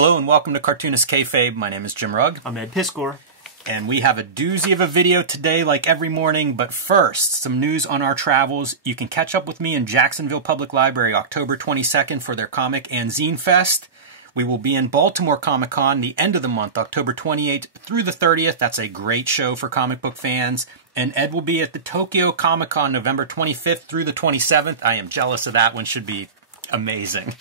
Hello and welcome to Cartoonist Kayfabe. My name is Jim Rugg. I'm Ed Piscor. And we have a doozy of a video today like every morning, but first, some news on our travels. You can catch up with me in Jacksonville Public Library October 22nd for their Comic and Zine Fest. We will be in Baltimore Comic Con the end of the month, October 28th through the 30th. That's a great show for comic book fans. And Ed will be at the Tokyo Comic Con November 25th through the 27th. I am jealous of that one. Should be amazing.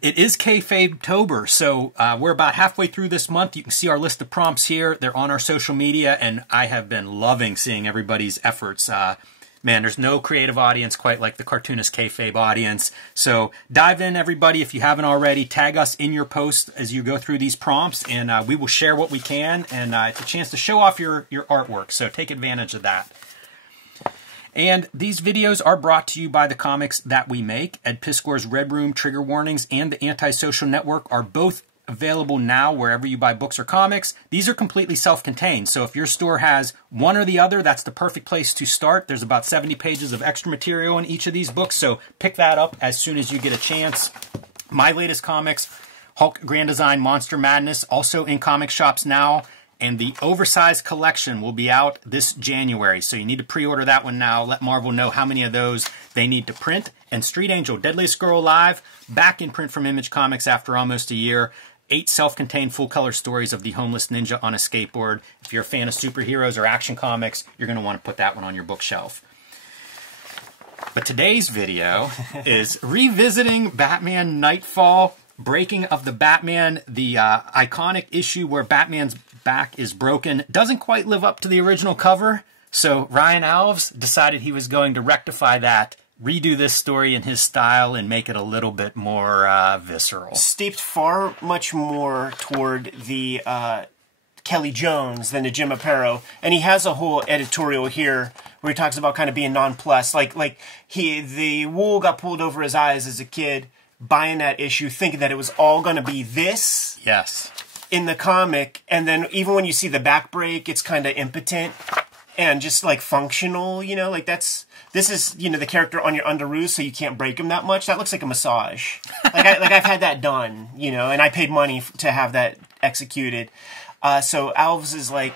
It is Kayfabe-tober, so we're about halfway through this month. You can see our list of prompts here. They're on our social media, and I have been loving seeing everybody's efforts. Man, there's no creative audience quite like the Cartoonist Kayfabe audience. So dive in, everybody, if you haven't already. Tag us in your post as you go through these prompts, and we will share what we can. And it's a chance to show off your artwork, so take advantage of that. And these videos are brought to you by the comics that we make. Ed Piscor's Red Room, Trigger Warnings, and the Antisocial Network are both available now wherever you buy books or comics. These are completely self-contained, so if your store has one or the other, that's the perfect place to start. There's about 70 pages of extra material in each of these books, so pick that up as soon as you get a chance. My latest comics, Hulk Grand Design Monster Madness, also in comic shops now. And the Oversized Collection will be out this January. So you need to pre-order that one now. Let Marvel know how many of those they need to print. And Street Angel, Deadliest Girl Alive, back in print from Image Comics after almost a year. 8 self-contained full-color stories of the homeless ninja on a skateboard. If you're a fan of superheroes or action comics, you're going to want to put that one on your bookshelf. But today's video is revisiting Batman Knightfall, Breaking of the Batman, the iconic issue where Batman's back is broken. Doesn't quite live up to the original cover, so Ryan Alves decided he was going to rectify that, redo this story in his style, and make it a little bit more visceral. Steeped far much more toward the Kelly Jones than the Jim Aparo, and he has a whole editorial here where he talks about kind of being nonplussed, like the wool got pulled over his eyes as a kid, buying that issue, thinking that it was all going to be this. Yes. In the comic, and then even when you see the back break, it's kind of impotent and just like functional, you know, like this is, you know, the character on your underoos, so you can't break him that much. That looks like a massage. I've had that done, you know, and I paid money to have that executed. So Alves is like,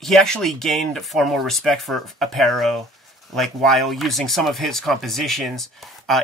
he actually gained far more respect for Aparo, like while using some of his compositions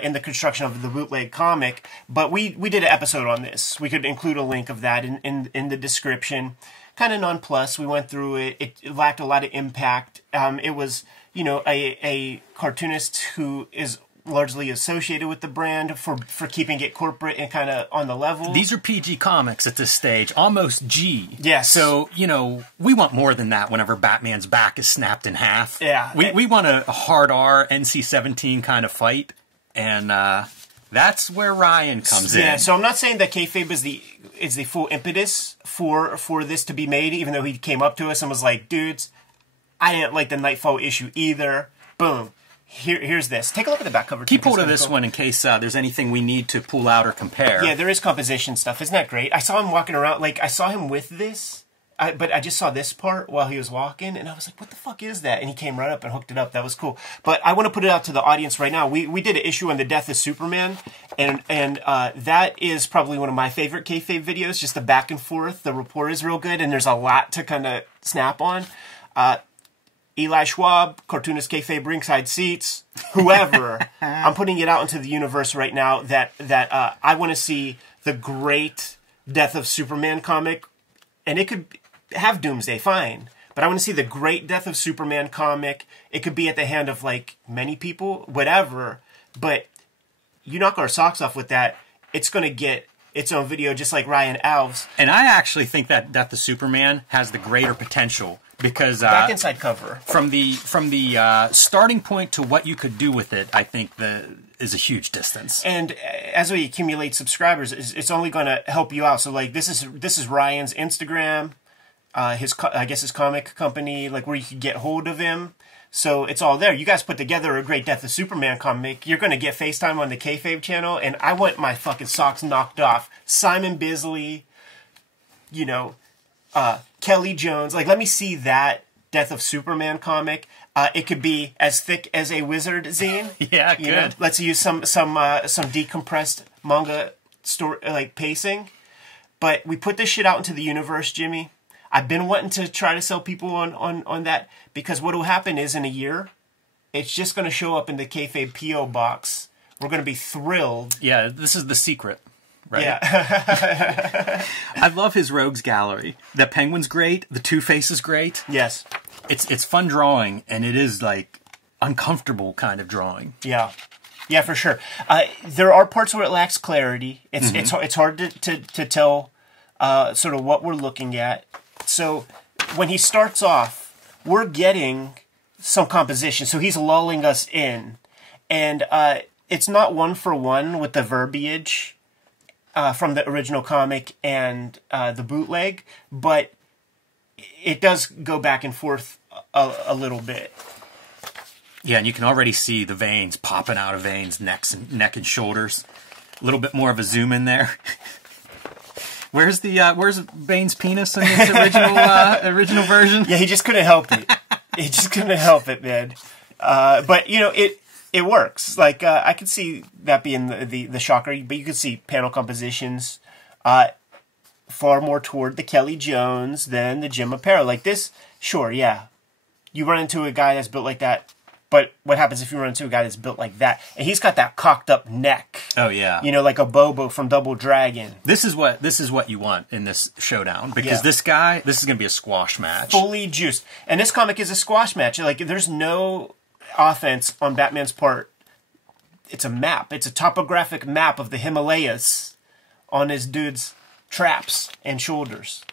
in the construction of the bootleg comic. But we did an episode on this. We could include a link of that in the description. Kind of nonplussed. We went through it. It lacked a lot of impact. It was, you know, a cartoonist who is largely associated with the brand for keeping it corporate and kind of on the level. These are PG comics at this stage, almost G. Yes. So, you know, we want more than that whenever Batman's back is snapped in half. Yeah. We want a hard R, NC-17 kind of fight, and that's where Ryan comes in. Yeah, so I'm not saying that Kayfabe is the full impetus for this to be made, even though he came up to us and was like, dudes, I didn't like the Knightfall issue either. Boom. Here's this. Take a look at the back cover. Keep hold of this one in case there's anything we need to pull out or compare. Yeah, there is composition stuff. Isn't that great? I saw him walking around. Like, I saw him with this, but I just saw this part while he was walking, and I was like, what the fuck is that? And he came right up and hooked it up. That was cool. But I want to put it out to the audience right now. We did an issue on the death of Superman, and that is probably one of my favorite Kayfabe videos, just the back and forth. The rapport is real good, and there's a lot to kind of snap on. Eli Schwab, Cartoonist Kayfabe ringside seats, whoever. I'm putting it out into the universe right now that I want to see the great Death of Superman comic, and it could have Doomsday, fine. But I want to see the great Death of Superman comic. It could be at the hand of like many people, whatever. But you knock our socks off with that, it's going to get its own video, just like Ryan Alves. And I actually think that Death of Superman has the greater potential. Because back inside cover, from the starting point to what you could do with it, I think is a huge distance. And as we accumulate subscribers, it's only going to help you out. So like this is Ryan's Instagram, I guess his comic company, like where you can get hold of him. So it's all there. You guys put together a great Death of Superman comic. You're going to get FaceTime on the Kayfabe channel, and I want my fucking socks knocked off. Simon Bisley, you know. Kelly Jones, like let me see that Death of Superman comic. It could be as thick as a Wizard zine. Yeah, good. You know, let's use some decompressed manga story like pacing. But we put this shit out into the universe, Jimmy. I've been wanting to try to sell people on that, because what will happen is in a year, it's just going to show up in the Kayfabe P.O. box. We're going to be thrilled. Yeah, this is the secret, right? Yeah. I love his Rogues Gallery. The Penguin's great. The Two-Face is great. Yes. It's fun drawing, and it is like uncomfortable kind of drawing. Yeah. Yeah, for sure. There are parts where it lacks clarity. It's hard to tell sort of what we're looking at. So when he starts off, we're getting some composition. So he's lulling us in. And it's not one for one with the verbiage from the original comic and the bootleg, but it does go back and forth a little bit. Yeah, and you can already see the veins popping out of Vane's neck and shoulders. A little bit more of a zoom in there. Where's Vane's penis in this original version? Yeah, he just couldn't help it. He just couldn't help it, man. But you know, it works. Like I could see that being the shocker, but you could see panel compositions far more toward the Kelly Jones than the Jim Aparo. Like this, sure, yeah. You run into a guy that's built like that. But what happens if you run into a guy that's built like that? And he's got that cocked up neck. Oh yeah. You know, like a Bobo from Double Dragon. This is what you want in this showdown, because this is going to be a squash match. Fully juiced. And this comic is a squash match. Like there's no offense on Batman's part. It's a map. It's a topographic map of the Himalayas on this dude's traps and shoulders.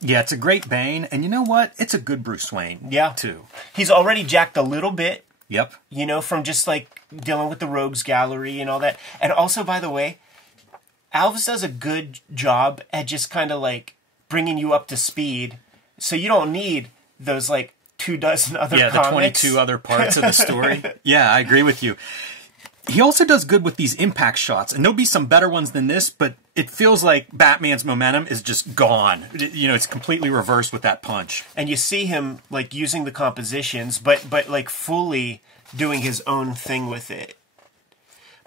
Yeah, it's a great Bane, and you know what? It's a good Bruce Wayne, too. He's already jacked a little bit. Yep. You know, from just, like, dealing with the Rogues Gallery and all that. And also, by the way, Alves does a good job at just kind of, like, bringing you up to speed. So you don't need those, like, 24 other comics. Yeah, the 22 other parts of the story. Yeah, I agree with you. He also does good with these impact shots, and there'll be some better ones than this, but it feels like Batman's momentum is just gone. You know, it's completely reversed with that punch. And you see him, like, using the compositions, but like, fully doing his own thing with it.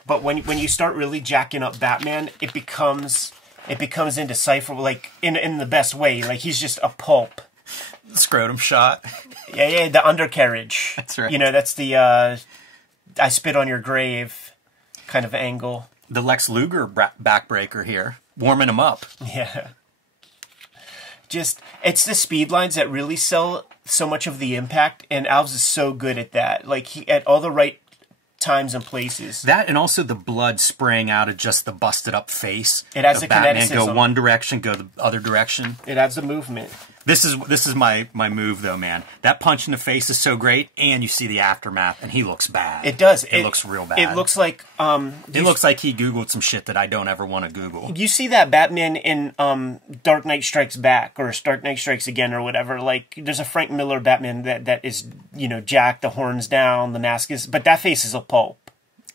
But when you start really jacking up Batman, it becomes indecipherable, like, in the best way. Like, he's just a pulp. Scrotum shot. Yeah, the undercarriage. That's right. You know, that's the... I spit on your grave kind of angle. The Lex Luger backbreaker here, warming him up. Yeah. It's the speed lines that really sell so much of the impact, and Alves is so good at that. Like, he at all the right times and places. That, and also the blood spraying out of just the busted up face. It adds the Batman kineticism. go one direction, go the other direction. It adds the movement. This is my move though, man. That punch in the face is so great, and you see the aftermath, and he looks bad. It does. It looks real bad. It looks like it looks like he Googled some shit that I don't ever want to Google. You see that Batman in Dark Knight Strikes Back or Dark Knight Strikes Again or whatever. Like there's a Frank Miller Batman that is, you know, jacked, the horns down, the mask is, but that face is a pulp.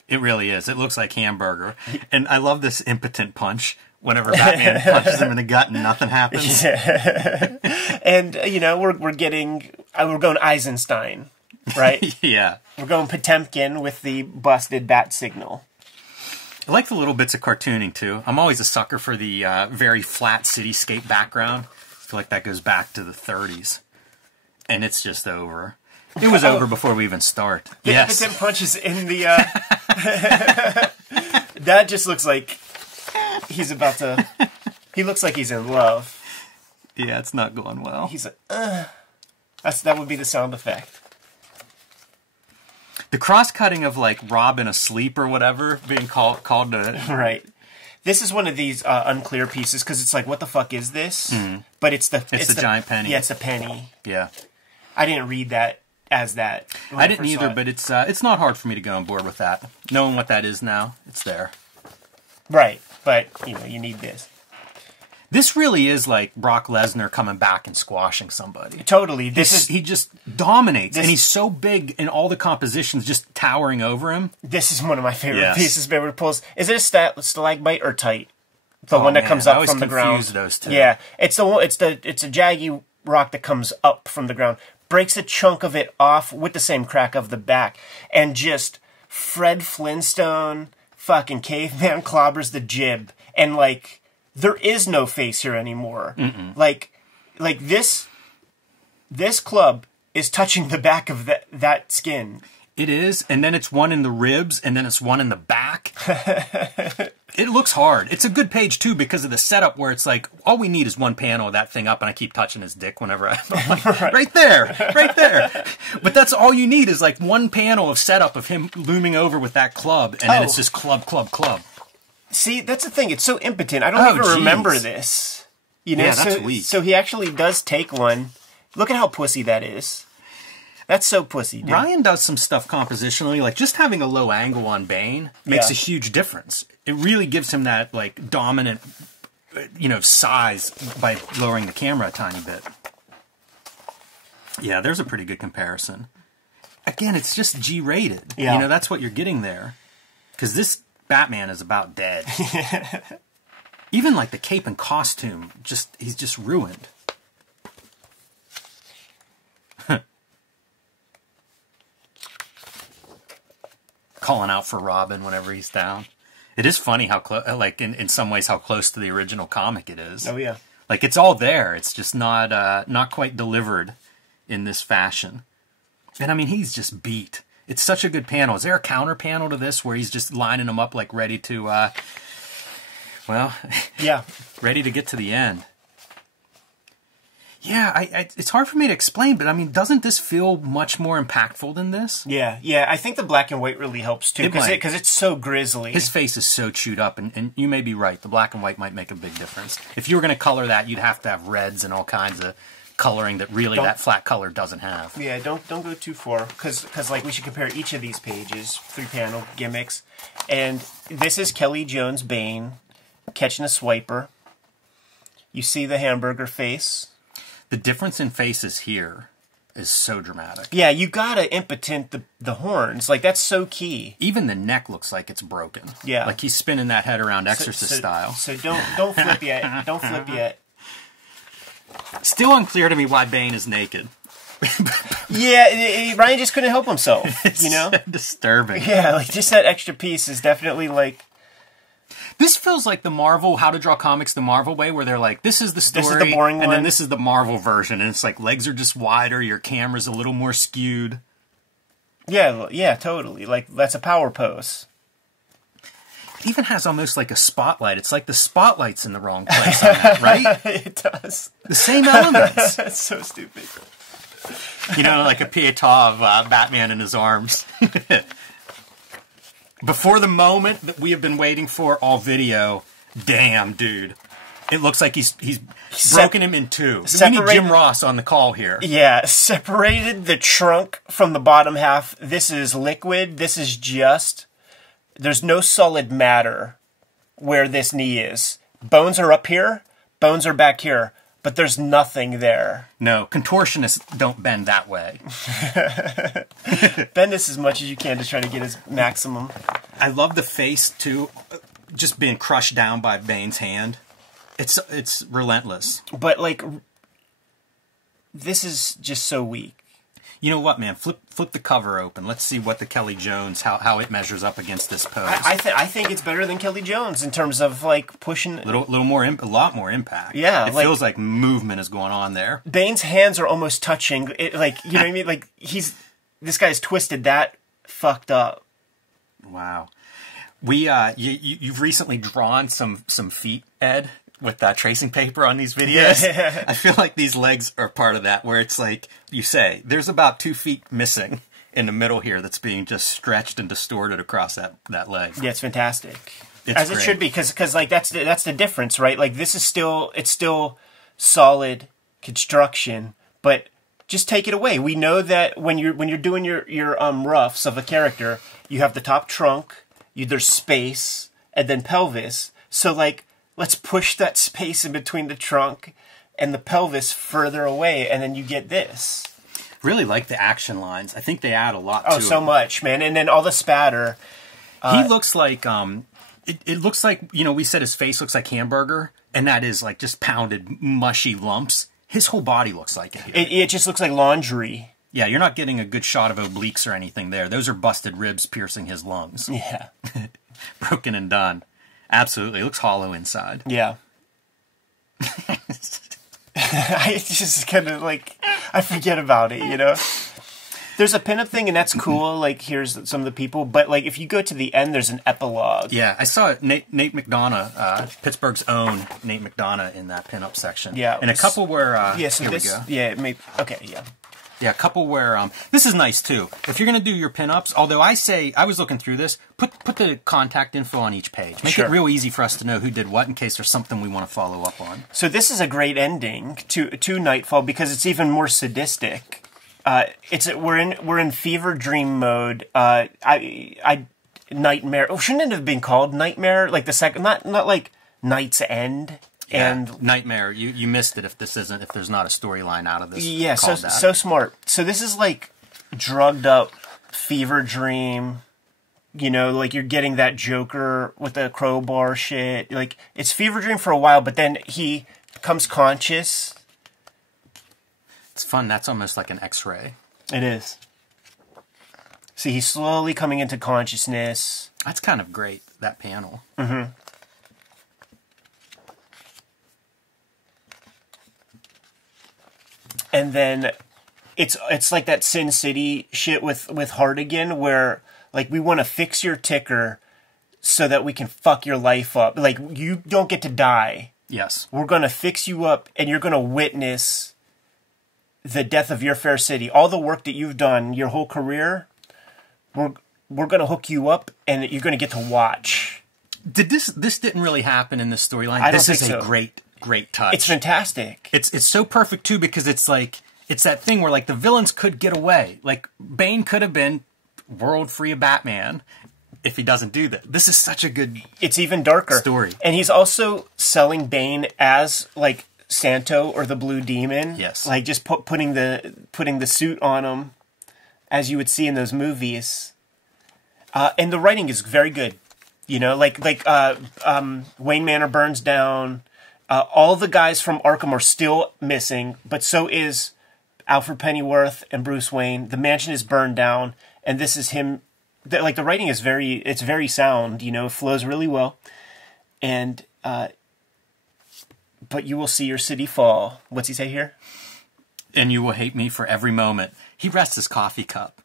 It really is. It looks like hamburger, and I love this impotent punch. Whenever Batman punches him in the gut and nothing happens. Yeah. And, you know, we're going Eisenstein, right? Yeah. We're going Potemkin with the busted bat signal. I like the little bits of cartooning, too. I'm always a sucker for the very flat cityscape background. I feel like that goes back to the 30s. And it's just over. It was over before we even start. The yes. impotent punches in the... that just looks like... He's about to... He looks like he's in love. Yeah, it's not going well. He's like, that would be the sound effect. The cross-cutting of, like, Robin asleep or whatever, being called to... Right. This is one of these unclear pieces, because it's like, what the fuck is this? Mm. But it's the giant penny. Yeah, it's a penny. Yeah. I didn't read that as that. I didn't either, but it's not hard for me to go on board with that. Knowing what that is now, it's there. Right, but, you know, you need this. This really is like Brock Lesnar coming back and squashing somebody. Totally. He just dominates, and he's so big in all the compositions, just towering over him. This is one of my favorite pieces, favorite pulls. Is it a stalagmite or tight? The one that comes up from the ground. I always confuse those two. Yeah, it's a jaggy rock that comes up from the ground, breaks a chunk of it off with the same crack of the back, and just Fred Flintstone fucking caveman clobbers the jib, and like there is no face here anymore. Like this club is touching the back of that skin. It is, and then it's one in the ribs, and then it's one in the back. It looks hard. It's a good page, too, because of the setup where it's like, all we need is one panel of that thing up, and I keep touching his dick whenever I'm like, right there, right there. But that's all you need is like one panel of setup of him looming over with that club, and then it's just club, club, club. See, that's the thing. It's so impotent. I don't even remember this. You know, yeah, that's weak. So he actually does take one. Look at how pussy that is. That's so pussy, dude. Ryan does some stuff compositionally, like just having a low angle on Bane makes a huge difference. It really gives him that like dominant, you know, size by lowering the camera a tiny bit. Yeah, there's a pretty good comparison. Again, it's just G-rated. Yeah. You know, that's what you're getting there. Because this Batman is about dead. Even like the cape and costume, he's just ruined. Calling out for Robin whenever he's down. It is funny how like in some ways how close to the original comic it is. Oh yeah. Like it's all there. It's just not quite delivered in this fashion. And I mean he's just beat. It's such a good panel. Is there a counter panel to this where he's just lining them up like ready to well, yeah, ready to get to the end? Yeah, it's hard for me to explain, but I mean, doesn't this feel much more impactful than this? Yeah, yeah. I think the black and white really helps too, because it's so grisly. His face is so chewed up, and you may be right. The black and white might make a big difference. If you were going to color that, you'd have to have reds and all kinds of coloring that really that flat color doesn't have. Yeah, don't go too far, because like we should compare each of these pages, 3-panel gimmicks, and this is Kelly Jones Bane catching a swiper. You see the hamburger face. The difference in faces here is so dramatic. Yeah, you gotta impotent the horns. Like, that's so key. Even the neck looks like it's broken. Yeah. Like he's spinning that head around Exorcist style. So don't flip yet. Don't flip yet. Still unclear to me why Bane is naked. Yeah, Ryan just couldn't help himself, you know? So disturbing. Yeah, like, just that extra piece is definitely, like... This feels like the Marvel, How to Draw Comics the Marvel way, where they're like, this is the story, this is the boring and one. then this is the Marvel version, and it's like, legs are just wider, your camera's a little more skewed. Yeah, yeah, totally. Like, that's a power pose. It even has almost like a spotlight. It's like the spotlight's in the wrong place on that, right? It does. The same elements. That's so stupid. You know, like a pietà of Batman in his arms. Before the moment that we have been waiting for all video, damn, dude. It looks like he's broken him in two. We need Jim Ross on the call here. Yeah, separated the trunk from the bottom half. This is liquid. This is just... There's no solid matter where this knee is. Bones are up here. Bones are back here. But there's nothing there. No, contortionists don't bend that way. Bend this as much as you can to try to get his maximum. I love the face, too. Just being crushed down by Bane's hand. It's relentless. But, like, this is just so weak. You know what, man? Flip the cover open. Let's see what the Kelly Jones, how it measures up against this pose. I think it's better than Kelly Jones in terms of, like, pushing... A lot more impact. Yeah. It feels like movement is going on there. Bane's hands are almost touching. Like, you know what I mean? Like, this guy's twisted that fucked up. Wow. You've recently drawn some feet, Ed, with tracing paper on these videos. Yeah. I feel like these legs are part of that, where it's like, you say, there's about 2 feet missing in the middle here that's being just stretched and distorted across that leg. Yeah, it's fantastic. It's As great. it should be, because like, that's the difference, right? Like, this is still solid construction, but just take it away. We know that when you're doing your roughs of a character, you have the top trunk, there's space, and then pelvis. So, like, let's push that space in between the trunk and the pelvis further away, and then you get this. Really like the action lines. I think they add a lot to it. Oh, so much, man. And then all the spatter. He looks like, it looks like, you know, we said his face looks like hamburger, and that is like just pounded, mushy lumps. His whole body looks like it here. It just looks like laundry. Yeah, you're not getting a good shot of obliques or anything there. Those are busted ribs piercing his lungs. Yeah. Broken and done. Absolutely. It looks hollow inside. Yeah. I just kind of like, I forget about it, you know? There's a pinup thing, and that's cool. Like, here's some of the people. But, like, if you go to the end, there's an epilogue. Yeah, I saw Nate McDonough, Pittsburgh's own Nate McDonough in that pinup section. Yeah. And a couple where... yeah, so here this... we go. Yeah, maybe... Okay, yeah. Yeah, a couple where... this is nice, too. If you're going to do your pinups, although I say... I was looking through this. Put the contact info on each page. Make it real easy for us to know who did what in case there's something we want to follow up on. So this is a great ending to Knightfall because it's even more sadistic. We're in fever dream mode. Nightmare. Oh, shouldn't it have been called Nightmare? Like the second, not like Night's End. Yeah, and Nightmare. You missed it if there's not a storyline out of this. Yeah, so smart. So this is like drugged up fever dream. You know, like you're getting that Joker with the crowbar shit. Like it's fever dream for a while, but then he becomes conscious. It's fun. That's almost like an X-ray. It is. See, he's slowly coming into consciousness. That's kind of great, that panel. Mm-hmm. And then it's like that Sin City shit with Hardigan where like we want to fix your ticker so that we can fuck your life up. Like you don't get to die. Yes. We're going to fix you up and you're going to witness the death of your fair city. All the work that you've done your whole career, we're going to hook you up and you're going to get to watch. This didn't really happen in this storyline. I don't This think is so. A great touch. It's fantastic. It's so perfect too because it's like it's that thing where like the villains could get away. Like Bane could have been world free of Batman if he doesn't do that. This is such a good It's even darker story. And he's also selling Bane as like Santo or the Blue Demon. Yes. Like just putting the suit on him as you would see in those movies. And the writing is very good. You know, like Wayne Manor burns down. All the guys from Arkham are still missing, but so is Alfred Pennyworth and Bruce Wayne. The mansion is burned down, and this is him. Like the writing is very sound. You know, it flows really well, and but you will see your city fall. What's he say here? And you will hate me for every moment. He rests his coffee cup.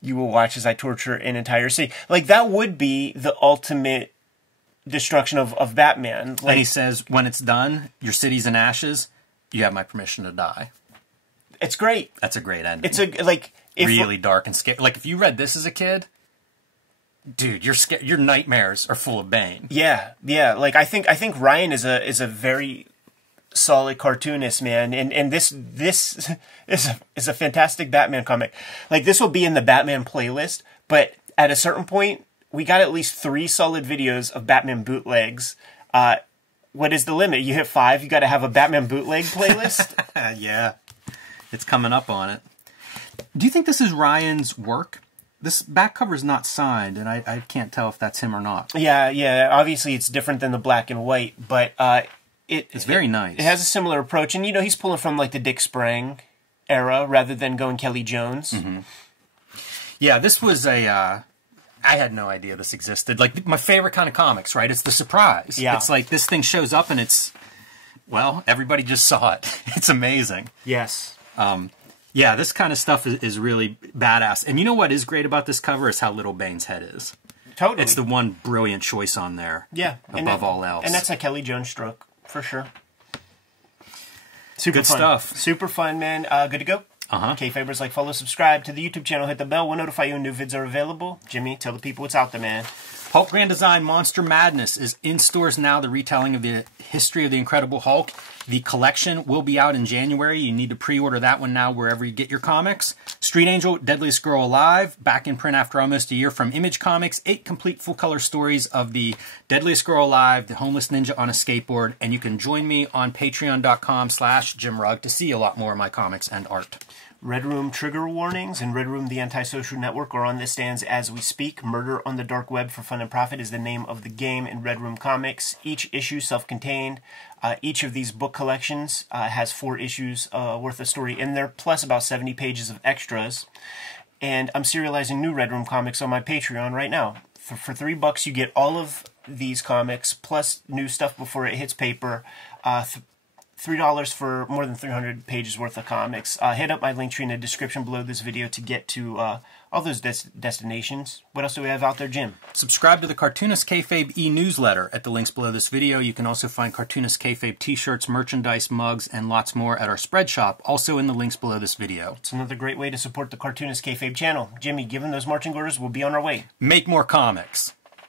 You will watch as I torture an entire city. Like, that would be the ultimate destruction of Batman. Like, And he says, when it's done, your city's in ashes, you have my permission to die. It's great. That's a great ending. It's like... really dark and scary. Like, if you read this as a kid, dude, your nightmares are full of Bane. Yeah. Like, I think Ryan is a very solid cartoonist, man, and this is a fantastic Batman comic. Like, this will be in the Batman playlist, but at a certain point, we got at least 3 solid videos of Batman bootlegs. What is the limit? You hit 5, you got to have a Batman bootleg playlist. Yeah, it's coming up on it. Do you think this is Ryan's work? This back cover is not signed, and I can't tell if that's him or not. Yeah. Obviously, it's different than the black and white, but it's very nice. It has a similar approach, and you know he's pulling from like the Dick Sprang era rather than going Kelly Jones. Mm-hmm. Yeah, this was I had no idea this existed. Like my favorite kind of comics, right? It's the surprise. Yeah, it's like this thing shows up and it's everybody just saw it. It's amazing. Yes. Yeah, this kind of stuff is really badass. And you know what is great about this cover is how little Bane's head is. Totally. It's the one brilliant choice on there. Yeah. Above all else. And that's a Kelly Jones stroke, for sure. Super good fun stuff. Super fun, man. Good to go? Kayfabers, like, follow, subscribe to the YouTube channel, hit the bell. We'll notify you when new vids are available. Jimmy, tell the people what's out there, man. Hulk Grand Design Monster Madness is in stores now. The retelling of the history of the Incredible Hulk. The collection will be out in January. You need to pre-order that one now wherever you get your comics. Street Angel, Deadliest Girl Alive, back in print after almost a year from Image Comics. 8 complete full-color stories of the Deadliest Girl Alive, the homeless ninja on a skateboard. And you can join me on patreon.com/JimRugg to see a lot more of my comics and art. Red Room Trigger Warnings and Red Room The Antisocial Network are on the stands as we speak. Murder on the Dark Web for Fun and Profit is the name of the game in Red Room Comics. Each issue self-contained. Each of these book collections has 4 issues worth of story in there, plus about 70 pages of extras. and I'm serializing new Red Room comics on my Patreon right now. For $3, you get all of these comics plus new stuff before it hits paper. $3 for more than 300 pages worth of comics. Hit up my link tree in the description below this video to get to all those destinations. What else do we have out there, Jim? Subscribe to the Cartoonist Kayfabe e-newsletter at the links below this video. You can also find Cartoonist Kayfabe t-shirts, merchandise, mugs, and lots more at our spread shop, also in the links below this video. It's another great way to support the Cartoonist Kayfabe channel. Jimmy, given those marching orders, we'll be on our way. Make more comics.